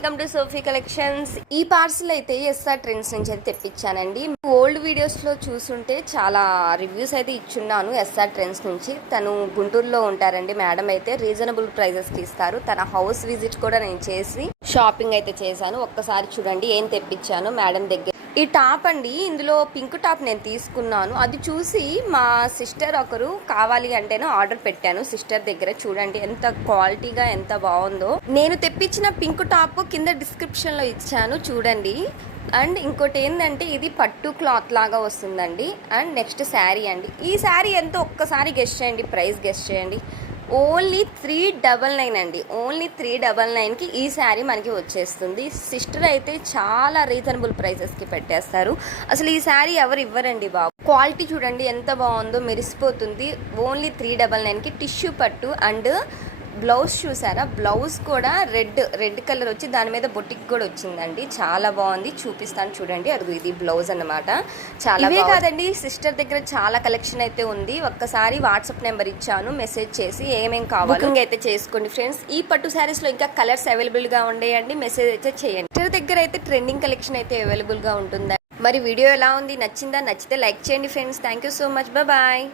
Welcome to Sophie collections. ఈ parcel అయితే SR trends నుంచి అయితే తెప్పించానండి. ఓల్డ్ వీడియోస్ లో చూసుంటే చాలా రివ్యూస్ అయితే ఇచ్చున్నాను ఎస్ఆర్ ట్రెండ్స్ నుంచి. తను గుంటూరులో ఉంటారండి. మేడం అయితే రీజనబుల్ ప్రైజెస్ కి ఇస్తారు. తన హౌస్ విజిట్ కూడా నేను చేసి షాపింగ్ అయితే చేశాను. ఒక్కసారి చూడండి ఏం తెప్పించాను మేడం దగ్గర. ఈ టాప్ అండి, ఇందులో పింక్ టాప్ నేను తీసుకున్నాను. అది చూసి మా సిస్టర్ ఒకరు కావాలి అంటేనే ఆర్డర్ పెట్టాను సిస్టర్ దగ్గర. చూడండి ఎంత క్వాలిటీగా ఎంత బాగుందో. నేను తెప్పించిన పింక్ టాప్ కింద డిస్క్రిప్షన్ లో ఇచ్చాను చూడండి. అండ్ ఇంకోటి ఏంటంటే ఇది పట్టు క్లాత్ లాగా వస్తుందండి. అండ్ నెక్స్ట్ శారీ అండి. ఈ శారీ ఎంతో ఒక్కసారి గెస్ట్ చేయండి, ప్రైస్ గెస్ట్ చేయండి. ఓన్లీ 399 అండి. ఓన్లీ 399కి ఈ శారీ మనకి వచ్చేస్తుంది. సిస్టర్ అయితే చాలా రీజనబుల్ ప్రైసెస్కి పెట్టేస్తారు. అసలు ఈ శారీ ఎవరు ఇవ్వరండి బాబు. క్వాలిటీ చూడండి ఎంత బాగుందో, మెరిసిపోతుంది. ఓన్లీ 399కి టిష్యూ పట్టు. అండ్ బ్లౌజ్ చూసారా, బ్లౌజ్ కూడా రెడ్ కలర్ వచ్చి దాని మీద బొటిక్ కూడా వచ్చిందండి. చాలా బాగుంది, చూపిస్తాను చూడండి. అది ఇది బ్లౌజ్ అన్నమాట. చాలా కాదండి, సిస్టర్ దగ్గర చాలా కలెక్షన్ అయితే ఉంది. ఒక్కసారి వాట్సాప్ నెంబర్ ఇచ్చాను, మెసేజ్ చేసి ఏమేం కావాలి అయితే చేసుకోండి ఫ్రెండ్స్. ఈ పట్టు శారీస్ లో ఇంకా కలర్స్ అవైలబుల్ గా ఉండేయండి, మెసేజ్ అయితే చేయండి. సిస్టర్ దగ్గర అయితే ట్రెండింగ్ కలెక్షన్ అయితే అవైలబుల్ గా ఉంటుంది. మరి వీడియో ఎలా ఉంది, నచ్చిందా? నచ్చితే లైక్ చేయండి friends. Thank you so much, bye.